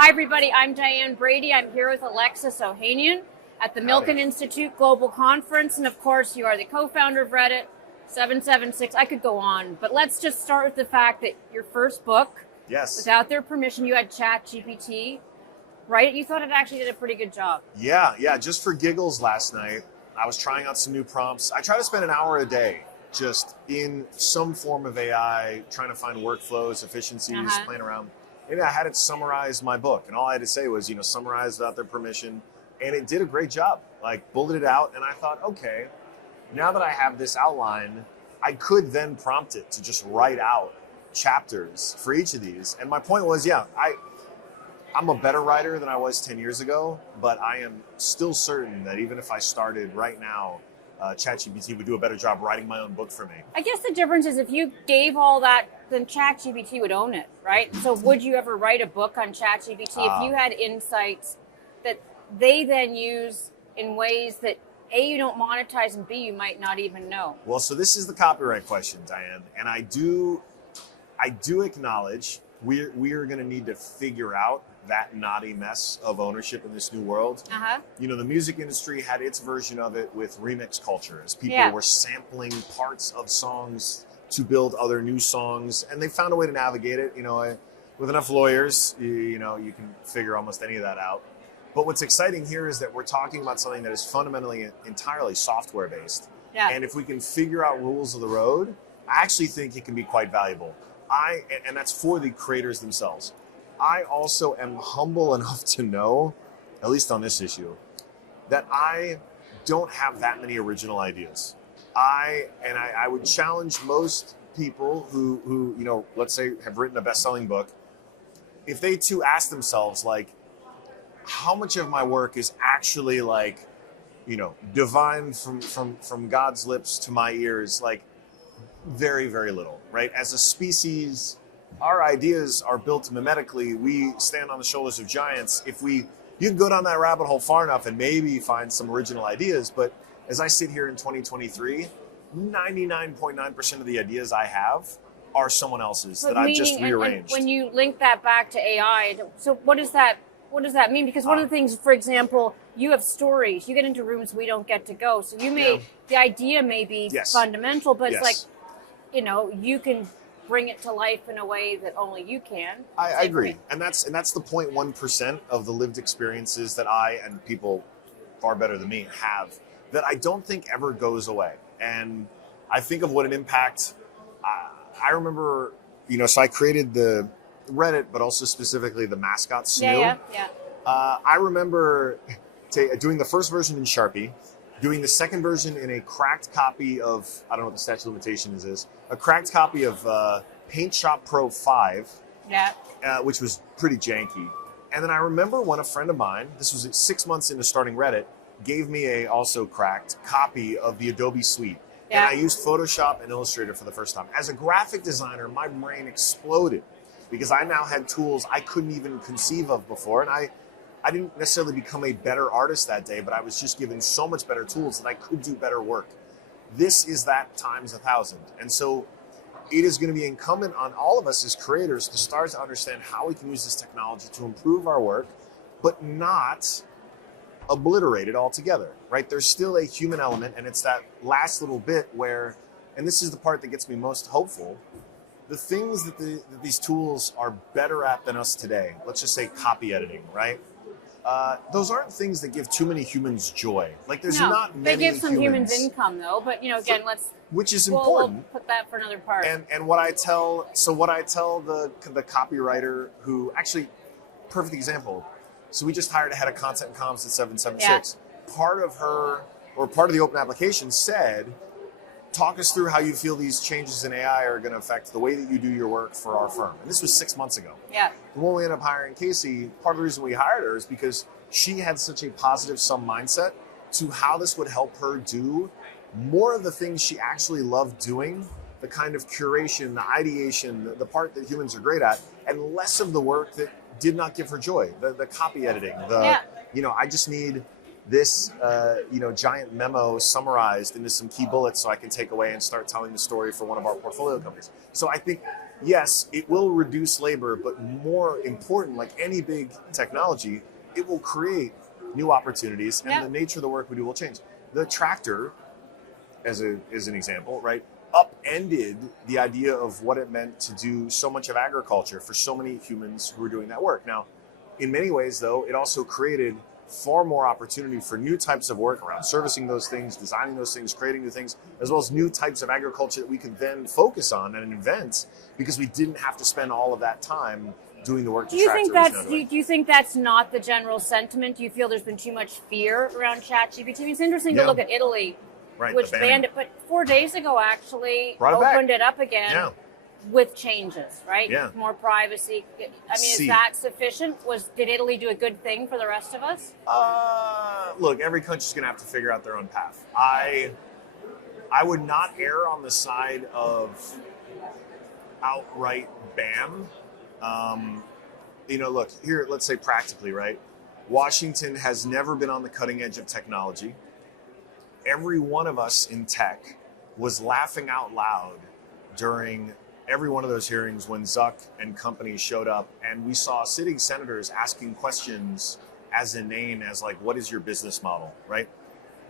Hi, everybody. I'm Diane Brady. I'm here with Alexis Ohanian at the Milken Institute Global Conference. And of course, you are the co-founder of Reddit, 776. I could go on, but let's just start with the fact that your first book, without their permission, you had ChatGPT, right? You thought it actually did a pretty good job. Yeah. Just for giggles last night, I was trying out some new prompts. I try to spend an hour a day just in some form of AI, trying to find workflows, efficiencies, playing around. And I had it summarize my book. And all I had to say was, summarize without their permission. And it did a great job, like bulleted it out. And I thought, okay, now that I have this outline, I could then prompt it to just write out chapters for each of these. And my point was, I'm a better writer than I was 10 years ago, but I am still certain that even if I started right now, ChatGPT would do a better job writing my own book for me. I guess the difference is if you gave all that, then ChatGPT would own it, right? So would you ever write a book on ChatGPT if you had insights that they then use in ways that A, you don't monetize, and B, you might not even know? Well, so this is the copyright question, Diane, and I do acknowledge we are going to need to figure out that knotty mess of ownership in this new world. The music industry had its version of it with remix culture, as people were sampling parts of songs to build other new songs, and they found a way to navigate it. With enough lawyers, you can figure almost any of that out. But what's exciting here is that we're talking about something that is fundamentally entirely software based. And if we can figure out rules of the road, I actually think it can be quite valuable. And that's for the creators themselves. I also am humble enough to know, at least on this issue, that I don't have that many original ideas. I would challenge most people who let's say have written a best-selling book, if they too ask themselves, like, how much of my work is actually like, divine from God's lips to my ears? Like, very, very little, right? As a species, our ideas are built mimetically. We stand on the shoulders of giants. You can go down that rabbit hole far enough and maybe find some original ideas. But as I sit here in 2023, 99.9% of the ideas I have are someone else's that I've just rearranged. And when you link that back to AI, so what does that mean? Because one of the things, for example, you have stories. You get into rooms we don't get to go. So the idea may be fundamental, but it's like, you can bring it to life in a way that only you can. I agree. And that's the 0.1% of the lived experiences that I and people far better than me have that I don't think ever goes away. And I think of what an impact, I remember, so I created the Reddit, but also specifically the mascot Snoo. I remember doing the first version in Sharpie, doing the second version in a cracked copy of, I don't know what the statute of limitations is, a cracked copy of Paint Shop Pro 5, which was pretty janky. And then I remember when a friend of mine, this was 6 months into starting Reddit, gave me a also cracked copy of the Adobe Suite. And I used Photoshop and Illustrator for the first time. As a graphic designer, my brain exploded because I now had tools I couldn't even conceive of before. And I didn't necessarily become a better artist that day, but I was just given so much better tools that I could do better work. This is that times 1,000. And so it is going to be incumbent on all of us as creators to start to understand how we can use this technology to improve our work, but not obliterate it altogether, right? There's still a human element, and it's that last little bit where, and this is the part that gets me most hopeful, the things that these tools are better at than us today, let's just say copy editing, right? Those aren't things that give too many humans joy. Like there's not many. They give some humans income though, but again, which is important. We'll put that for another part. And what I tell the copywriter who actually, perfect example. So we just hired a head of content and comms at 776. Part of the open application said, talk us through how you feel these changes in AI are going to affect the way that you do your work for our firm. And this was 6 months ago. When we ended up hiring Casey, part of the reason we hired her is because she had such a positive sum mindset to how this would help her do more of the things she actually loved doing, the kind of curation, the ideation, the part that humans are great at, and less of the work that did not give her joy, the copy editing, I just need this giant memo summarized into some key bullets so I can take away and start telling the story for one of our portfolio companies. So I think yes, it will reduce labor, but more important, like any big technology, it will create new opportunities, and the nature of the work we do will change. The tractor, as an example, right, upended the idea of what it meant to do so much of agriculture for so many humans who were doing that work. Now, in many ways, though, it also created far more opportunity for new types of work around servicing those things, designing those things, creating new things, as well as new types of agriculture that we could then focus on and invent, because we didn't have to spend all of that time doing the work. Do you think that's not the general sentiment? Do you feel there's been too much fear around ChatGPT? It's interesting to look at Italy, which banned it, but 4 days ago actually opened it up again. With changes, right? Yeah. More privacy. I mean, is that sufficient? Did Italy do a good thing for the rest of us? Look, every country's going to have to figure out their own path. I would not err on the side of outright ban. Look, here, let's say practically, right? Washington has never been on the cutting edge of technology. Every one of us in tech was laughing out loud during every one of those hearings when Zuck and company showed up, and we saw sitting senators asking questions as inane as like, what is your business model, right?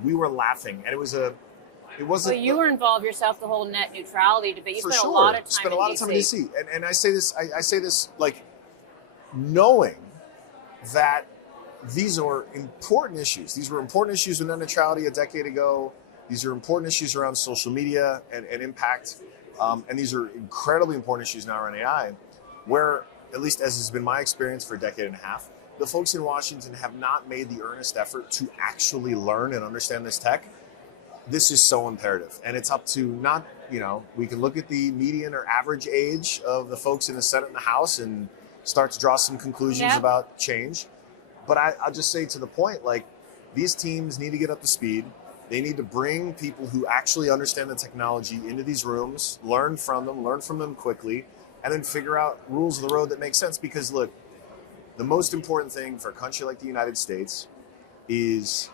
We were laughing, and it wasn't. Well, you were involved yourself, the whole net neutrality debate. You spent a lot of time in DC. And I say this like knowing that these are important issues. These were important issues with net neutrality a decade ago. These are important issues around social media and impact. And these are incredibly important issues now around AI, where, at least as has been my experience for a decade and a half, the folks in Washington have not made the earnest effort to actually learn and understand this tech. This is so imperative. And it's up to not, we can look at the median or average age of the folks in the Senate and the House and start to draw some conclusions about change. But I'll just say to the point, like, these teams need to get up to speed. They need to bring people who actually understand the technology into these rooms, learn from them quickly, and then figure out rules of the road that make sense. Because look, the most important thing for a country like the United States is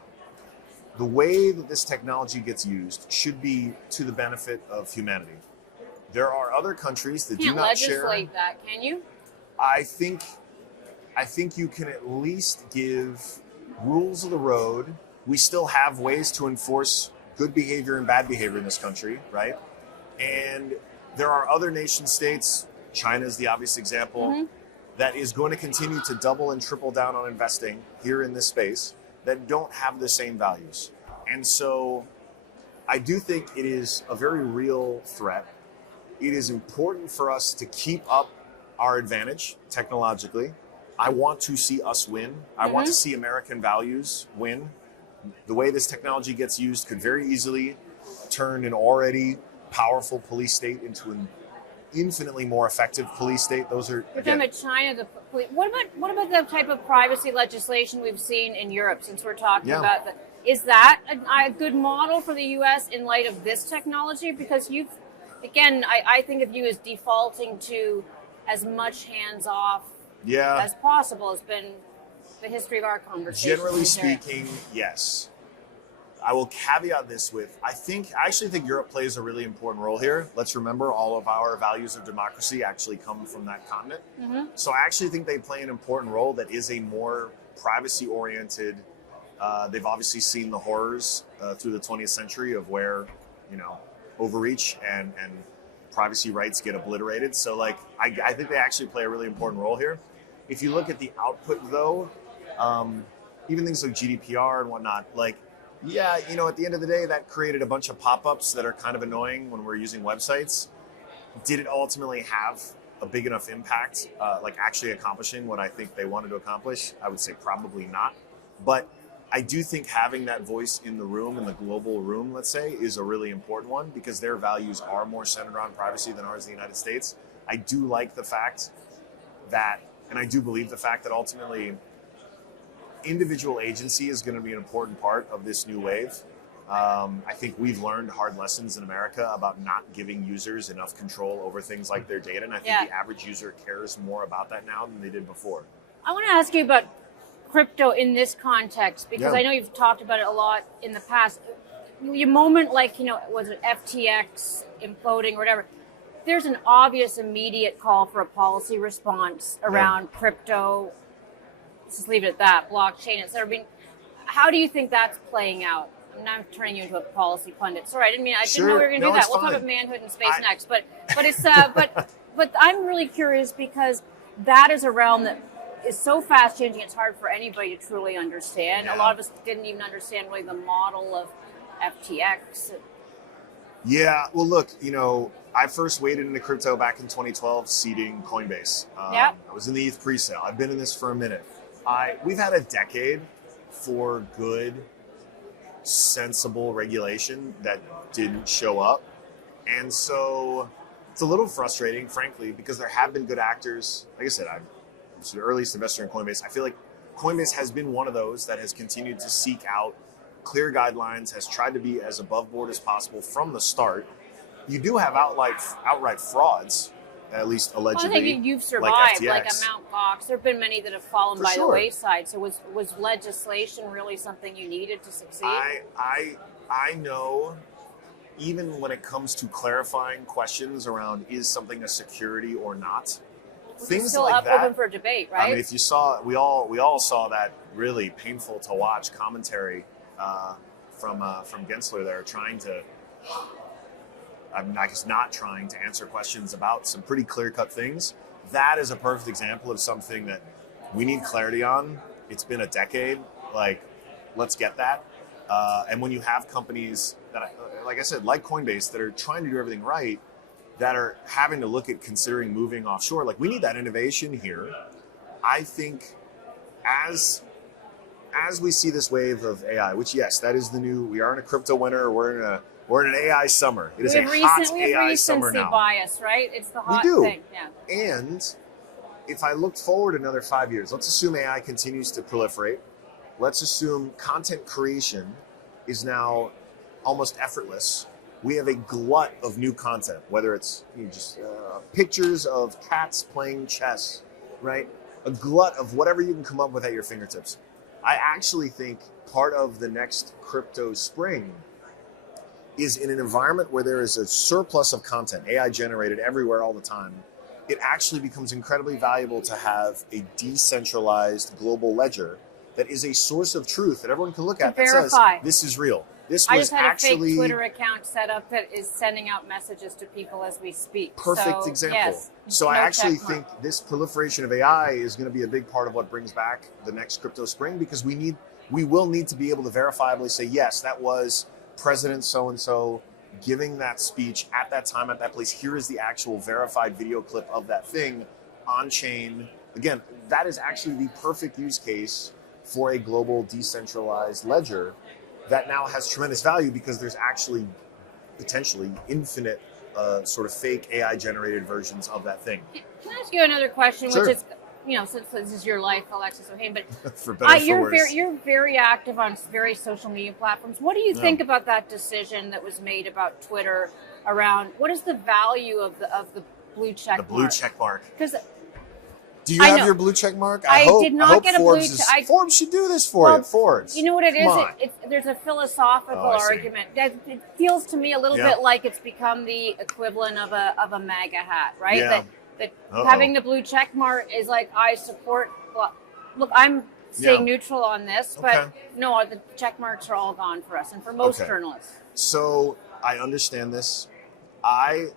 the way that this technology gets used should be to the benefit of humanity. There are other countries that do not share. You can't legislate that, can you? I think you can at least give rules of the road. We still have ways to enforce good behavior and bad behavior in this country, right? And there are other nation states, China is the obvious example, that is going to continue to double and triple down on investing here in this space that don't have the same values. And so I do think it is a very real threat. It is important for us to keep up our advantage technologically. I want to see us win. I want to see American values win. The way this technology gets used could very easily turn an already powerful police state into an infinitely more effective police state. Those are, we're talking about China. What about the type of privacy legislation we've seen in Europe? Since we're talking about that, is that a good model for the U.S. in light of this technology? Because I think of you as defaulting to as much hands off as possible has been the history of our conversation. Generally speaking, yes. I will caveat this with, I actually think Europe plays a really important role here. Let's remember, all of our values of democracy actually come from that continent. So I actually think they play an important role that is a more privacy-oriented. They've obviously seen the horrors through the 20th century of where, overreach and privacy rights get obliterated. So I think they actually play a really important role here. If you look at the output, though, even things like GDPR and whatnot, at the end of the day, that created a bunch of pop-ups that are kind of annoying when we're using websites. Did it ultimately have a big enough impact, actually accomplishing what I think they wanted to accomplish? I would say probably not. But I do think having that voice in the room, in the global room, let's say, is a really important one, because their values are more centered on privacy than ours in the United States. I do like the fact that, and I do believe the fact that ultimately individual agency is going to be an important part of this new wave. I think we've learned hard lessons in America about not giving users enough control over things like their data. And I think the average user cares more about that now than they did before. I want to ask you about crypto in this context, because I know you've talked about it a lot in the past. Your moment, was it FTX imploding or whatever? there's an obvious immediate call for a policy response around crypto, let's just leave it at that, blockchain, et cetera. I mean, how do you think that's playing out? I'm not turning you into a policy pundit. Sorry, I didn't know we were going to do that. We'll talk about manhood and space next. But it's but I'm really curious because that is a realm that is so fast changing. It's hard for anybody to truly understand. A lot of us didn't even understand really the model of FTX. Yeah, well, look, I first waded into crypto back in 2012, seeding Coinbase. I was in the ETH pre-sale. I've been in this for a minute. We've had a decade for good, sensible regulation that didn't show up. And so it's a little frustrating, frankly, because there have been good actors. Like I said, I'm the earliest investor in Coinbase. I feel like Coinbase has been one of those that has continued to seek out clear guidelines, has tried to be as above board as possible from the start. You do have outright frauds, at least allegedly. Well, I think you've survived, like a Mt. Gox. There have been many that have fallen by the wayside. So was legislation really something you needed to succeed? I know, even when it comes to clarifying questions around is something a security or not, things still like that. Open for debate, right? I mean, if you saw, we all saw that really painful to watch commentary from Gensler there, trying to. I guess not trying to answer questions about some pretty clear-cut things. That is a perfect example of something that we need clarity on. It's been a decade. Let's get that. And when you have companies that, like I said, like Coinbase, that are trying to do everything right, that are having to look at considering moving offshore, we need that innovation here. I think as we see this wave of AI, which, yes, that is the new, we are in a crypto winter, we're in an AI summer. It is a hot AI summer now. Bias, right? It's the hot thing. Yeah. And if I looked forward another 5 years, let's assume AI continues to proliferate. Let's assume content creation is now almost effortless. We have a glut of new content, whether it's just pictures of cats playing chess, right? A glut of whatever you can come up with at your fingertips. I actually think part of the next crypto spring is in an environment where there is a surplus of content, AI generated everywhere all the time. It actually becomes incredibly valuable to have a decentralized global ledger that is a source of truth that everyone can look at that says, this is real. I just had a fake Twitter account set up that is sending out messages to people as we speak. Perfect example. Yes, so I actually think this proliferation of AI is going to be a big part of what brings back the next crypto spring, because we will need to be able to verifiably say, yes, that was President so-and-so giving that speech at that time, at that place. Here is the actual verified video clip of that thing on chain. Again, that is actually the perfect use case for a global decentralized ledger that now has tremendous value, because there's actually potentially infinite sort of fake AI generated versions of that thing. Can I ask you another question, Sure. which is, since this is your life, Alexis Ohanian, but for better, for worse. You're very active on various social media platforms. What do you think about that decision that was made about Twitter around what is the value of the blue check mark? The blue check mark. Because do you have your blue check mark? I did not get a blue check. Forbes should do this for you. Forbes. You know what it is? There's a philosophical argument. It feels to me a little bit like it's become the equivalent of a MAGA hat, right? Yeah. That having the blue check mark is like, I support. Well, look, I'm staying neutral on this, but no, the check marks are all gone for us and for most journalists. So I understand this. I'll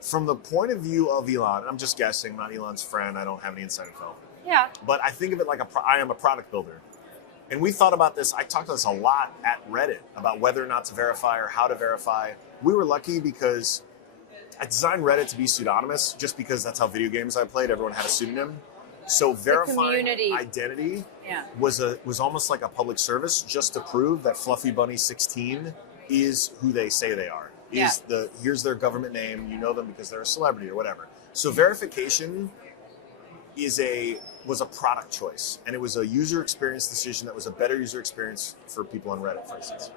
from the point of view of Elon, I'm just guessing, I'm not Elon's friend, I don't have any inside info. Yeah. But I think of it like I am a product builder. And we thought about this, I talked about this a lot at Reddit, about whether or not to verify or how to verify. We were lucky because I designed Reddit to be pseudonymous, just because that's how video games I played, everyone had a pseudonym. So verifying identity was almost like a public service, just to prove that Fluffy Bunny 16 is who they say they are. Here's their government name, you know them because they're a celebrity or whatever. So verification was a product choice, and it was a user experience decision that was a better user experience for people on Reddit, for instance.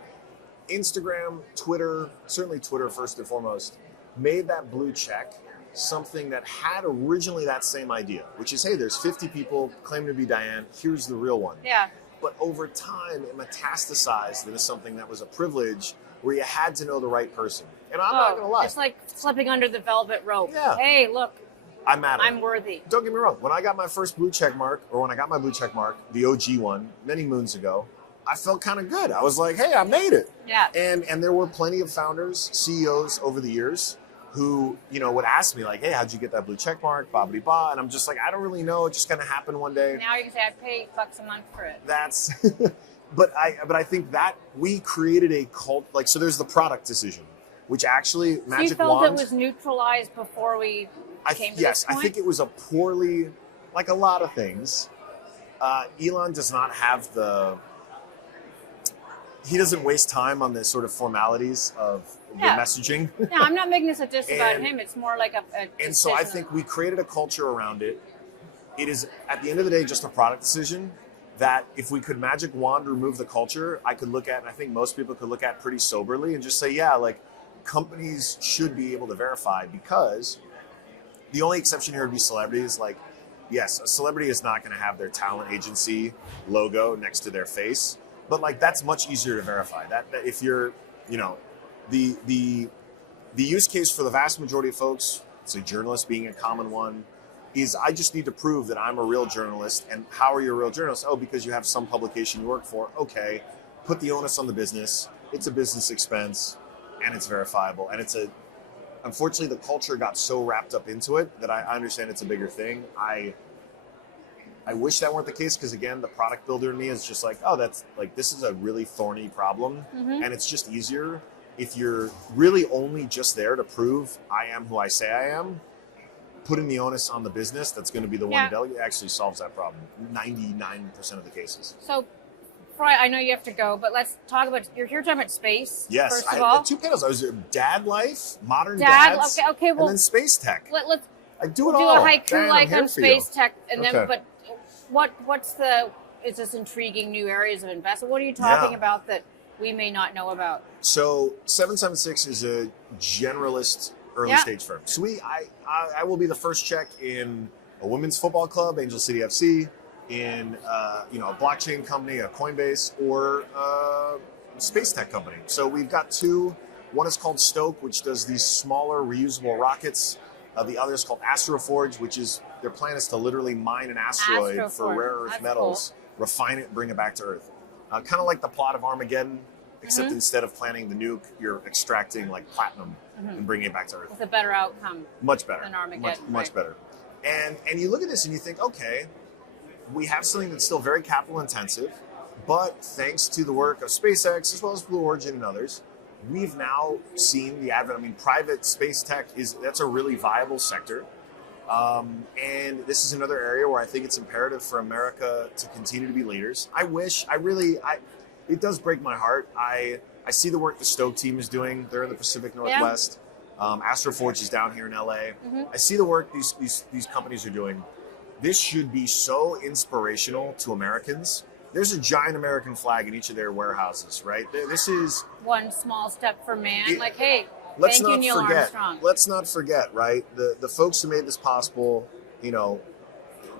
Instagram, Twitter, certainly Twitter first and foremost, made that blue check something that had originally that same idea, which is, hey, there's 50 people claiming to be Diane, here's the real one. Yeah. But over time, it metastasized into something that was a privilege, where you had to know the right person. And I'm not going to lie. It's like slipping under the velvet rope. Yeah. Hey, look, I'm mad at I'm it. worthy. Don't get me wrong. When I got my first blue check mark, or when I got my blue check mark, the OG one, many moons ago, I felt kind of good. I was like, hey, I made it. Yeah. And there were plenty of founders, CEOs over the years who, would ask me like, hey, how'd you get that blue check mark? Blah, blah, blah. And I'm just like, I don't really know. It just kind of happened one day. Now you can say I'd pay $8 a month for it. That's, but I think that we created a cult, like, so there's the product decision, which actually Magic Wand. You felt it was neutralized before we came to yes, this point? I think it was a poorly, like a lot of things. Elon does not have he doesn't waste time on the sort of formalities of the messaging. No, I'm not making this a diss about him. It's more like a and so I think we created a culture around it. It is, at the end of the day, just a product decision that if we could Magic Wand remove the culture, I could look at, and I think most people could look at pretty soberly and just say, yeah, like companies should be able to verify, because the only exception here would be celebrities. Like, yes, a celebrity is not going to have their talent agency logo next to their face. But like that's much easier to verify. That if you're, the use case for the vast majority of folks, say journalists being a common one, is I just need to prove that I'm a real journalist. And how are you a real journalist? Oh, because you have some publication you work for. Okay, put the onus on the business. It's a business expense, and it's verifiable. And unfortunately, the culture got so wrapped up into it that I understand it's a bigger thing. I wish that weren't the case, because again, the product builder in me is just like, oh, that's like, this is a really thorny problem. Mm-hmm. And it's just easier if you're really only just there to prove I am who I say I am. Putting the onus on the business that's going to be the one to delegate actually solves that problem 99% of the cases. So, Fry, I know you have to go, but let's talk about, you're here talking about space, yes, first of all. Two panels. I was dad life, modern dads, okay, well, and then space tech. Let's I do it do all. a haiku Dan, like on space tech, and then, but is this intriguing new areas of investment? What are you talking about that we may not know about? So 776 is a generalist early stage firm. So I will be the first check in a women's football club, Angel City FC, in a blockchain company, a Coinbase, or a space tech company. So we've got two. One is called Stoke, which does these smaller reusable rockets. The other is called Astroforge, which is their plan is to literally mine an asteroid for rare earth metals, refine it, and bring it back to Earth. Kind of like the plot of Armageddon, except instead of planting the nuke, you're extracting like platinum and bringing it back to Earth. With a better outcome. Much better. Than Armageddon. Much better. And you look at this and you think, okay, we have something that's still very capital intensive, but thanks to the work of SpaceX as well as Blue Origin and others, we've now seen the advent. I mean, private space tech that's a really viable sector. And this is another area where I think it's imperative for America to continue to be leaders. It does break my heart. I see the work the Stoke team is doing. They're in the Pacific Northwest. Astroforge is down here in LA. I see the work these companies are doing. This should be so inspirational to Americans. There's a giant American flag in each of their warehouses, right? This is one small step for man. Hey, let's thank you, Neil Armstrong. Let's not forget, right? The folks who made this possible,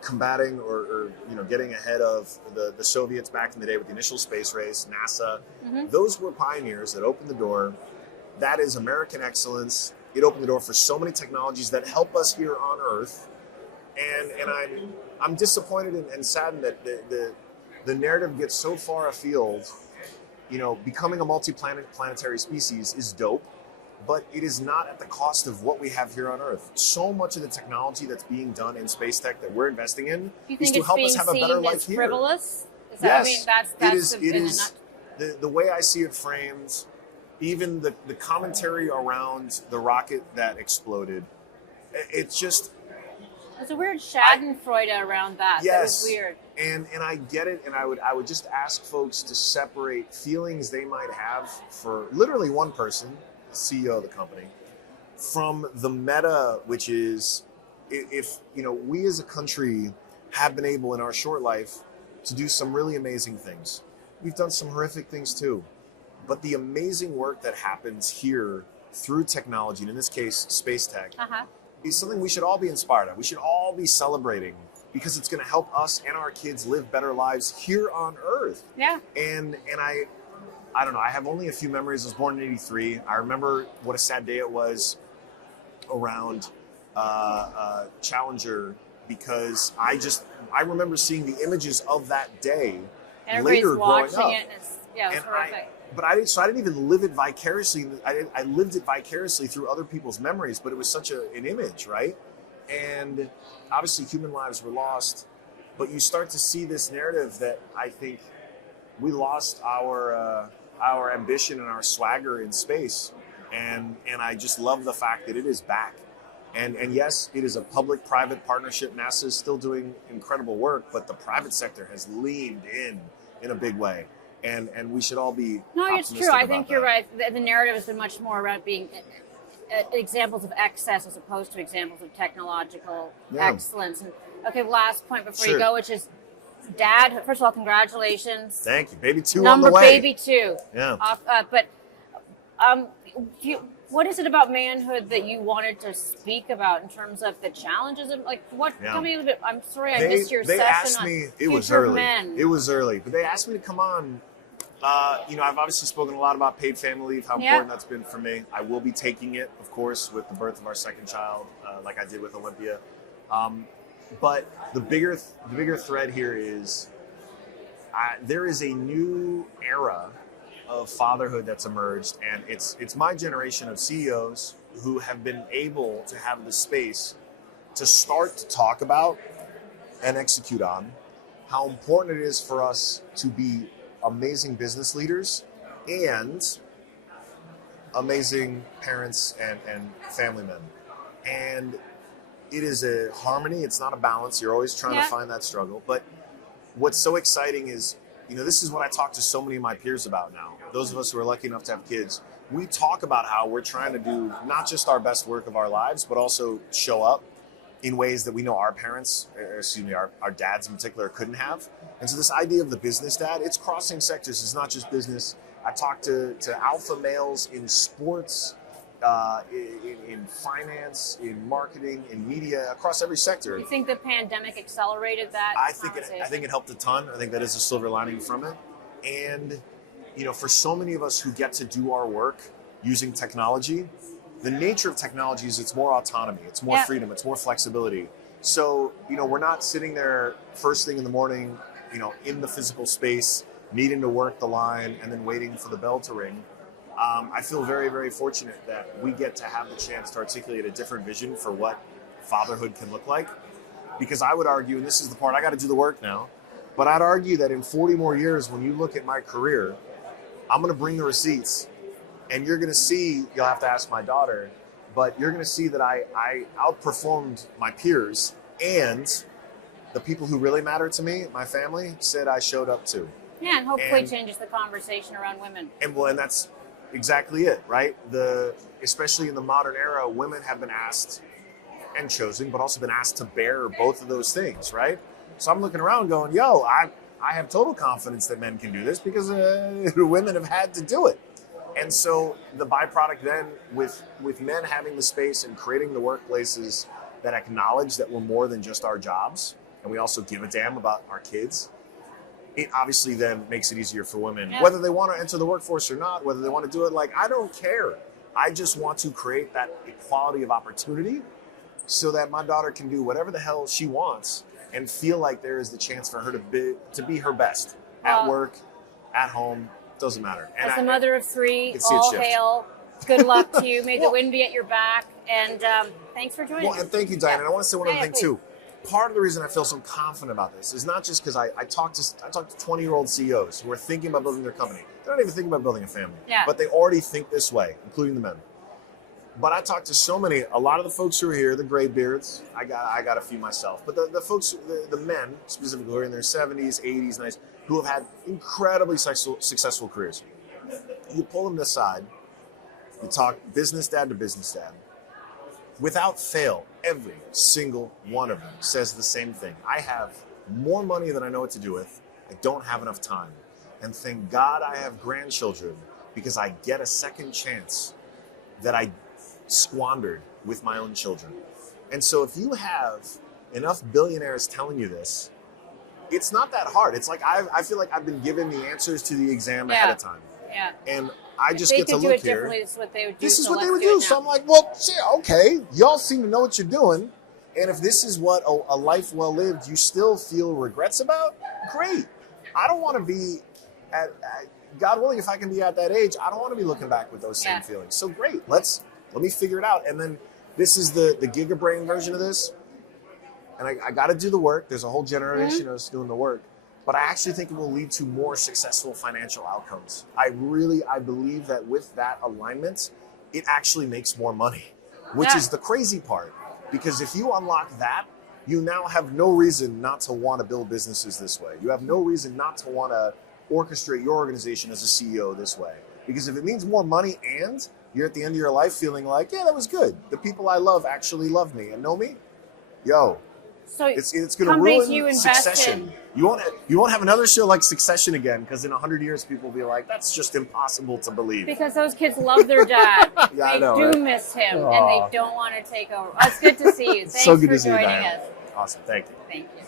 combating or getting ahead of the Soviets back in the day with the initial space race, NASA. Those were pioneers that opened the door. That is American excellence. It opened the door for so many technologies that help us here on Earth. And I'm disappointed and saddened that the narrative gets so far afield. Becoming a multi-planetary species is dope, but it is not at the cost of what we have here on Earth. So much of the technology that's being done in space tech that we're investing in is to help us have a better life here. Frivolous? Yes, that's it is. The way I see it framed, even the commentary around the rocket that exploded, it's just. There's a weird Schadenfreude around that. Yes, that was weird. And I get it, and I would just ask folks to separate feelings they might have for literally one person, the CEO of the company, from the meta, which is if we as a country have been able in our short life to do some really amazing things. We've done some horrific things too, but the amazing work that happens here through technology, and in this case, space tech. Is something we should all be inspired of. We should all be celebrating because it's going to help us and our kids live better lives here on Earth. Yeah. And I don't know. I have only a few memories. I was born in '83. I remember what a sad day it was around Challenger, because I remember seeing the images of that day later growing up. It. And it was horrific. So I didn't even live it vicariously. I lived it vicariously through other people's memories, but it was such an image, right? And obviously human lives were lost, but you start to see this narrative that I think we lost our ambition and our swagger in space. And I just love the fact that it is back. And yes, it is a public-private partnership. NASA is still doing incredible work, but the private sector has leaned in a big way. And we should all be it's true. I think you're right. The narrative has been much more around being examples of excess as opposed to examples of technological excellence. And okay, last point before you go, which is Dad. First of all, congratulations. Thank you. Baby 2 on the way. Baby 2. Yeah. What is it about manhood that you wanted to speak about in terms of the challenges of tell me a little bit. I'm sorry I missed your session asked me, on it was future early. men. It was early, but they asked me to come on. I've obviously spoken a lot about paid family leave, how important that's been for me. I will be taking it, of course, with the birth of our second child, like I did with Olympia. But the bigger thread here is there is a new era of fatherhood that's emerged, and it's my generation of CEOs who have been able to have the space to start to talk about and execute on how important it is for us to be amazing business leaders and amazing parents and family men. And it is a harmony. It's not a balance. You're always trying to find that struggle. But what's so exciting is, this is what I talk to so many of my peers about now. Those of us who are lucky enough to have kids, we talk about how we're trying to do not just our best work of our lives, but also show up in ways that we know our parents, our dads in particular, couldn't have. And so this idea of the business dad, it's crossing sectors. It's not just business. I talk to alpha males in sports, in finance, in marketing, in media, across every sector. You think the pandemic accelerated that? I think it helped a ton. I think that is a silver lining from it. And for so many of us who get to do our work using technology, the nature of technology is it's more autonomy, it's more freedom, it's more flexibility. So we're not sitting there first thing in the morning, in the physical space, needing to work the line and then waiting for the bell to ring. I feel very, very fortunate that we get to have the chance to articulate a different vision for what fatherhood can look like. Because I would argue, and this is the part I got to do the work now, but I'd argue that in 40 more years, when you look at my career, I'm going to bring the receipts, and you're going to see, you'll have to ask my daughter, but you're going to see that I outperformed my peers, and the people who really matter to me, my family, said I showed up too. Yeah, and hopefully changes the conversation around women. And that's exactly it, right? Especially in the modern era, women have been asked and chosen, but also been asked to bear both of those things, right? So I'm looking around going, I have total confidence that men can do this because women have had to do it. And so the byproduct then with men having the space and creating the workplaces that acknowledge that we're more than just our jobs, and we also give a damn about our kids, it obviously then makes it easier for women, whether they want to enter the workforce or not, whether they want to do it. I don't care. I just want to create that equality of opportunity so that my daughter can do whatever the hell she wants and feel like there is the chance for her to be her best at work, at home, doesn't matter. And as a mother of three, all hail. Good luck to you. May the wind be at your back. And thanks for joining us. And thank you, Diane. And I want to say one other thing, too. Part of the reason I feel so confident about this is not just because I talk to 20-year-old CEOs who are thinking about building their company. They're not even thinking about building a family. But they already think this way, including the men. But I talk to a lot of the folks who are here, the gray beards. I got a few myself. But the folks, the men specifically, who are in their 70s, 80s, 90s, who have had incredibly successful careers. You pull them aside, you talk business dad to business dad. Without fail, every single one of them says the same thing. I have more money than I know what to do with. I don't have enough time. And thank God I have grandchildren because I get a second chance that I squandered with my own children. And so if you have enough billionaires telling you this, it's not that hard. It's like I feel like I've been given the answers to the exam ahead of time. Yeah. And I just They get to could do look it here. differently. This is what they would do. This is so what they let's would do do. it So now. I'm like, well, shit, okay, y'all seem to know what you're doing. And if this is what a life well lived you still feel regrets about, great. I don't want to be God willing, if I can be at that age, I don't want to be looking back with those same feelings. So great, let me figure it out. And then this is the gigabrain version of this. And I got to do the work. There's a whole generation of us doing the work. But I actually think it will lead to more successful financial outcomes. I believe that with that alignment, it actually makes more money, which is the crazy part. Because if you unlock that, you now have no reason not to want to build businesses this way. You have no reason not to want to orchestrate your organization as a CEO this way. Because if it means more money and you're at the end of your life feeling like, yeah, that was good. The people I love actually love me and know me. Yo, So it's going to ruin you Succession. You won't have another show like Succession again because in 100 years people will be like, that's just impossible to believe. Because those kids love their dad. Yeah, I they know, do right? miss him, Aw. and they don't want to take over. It's good to see you. Thanks So good for to see you, joining Diane. us. Awesome. Thank you. Thank you.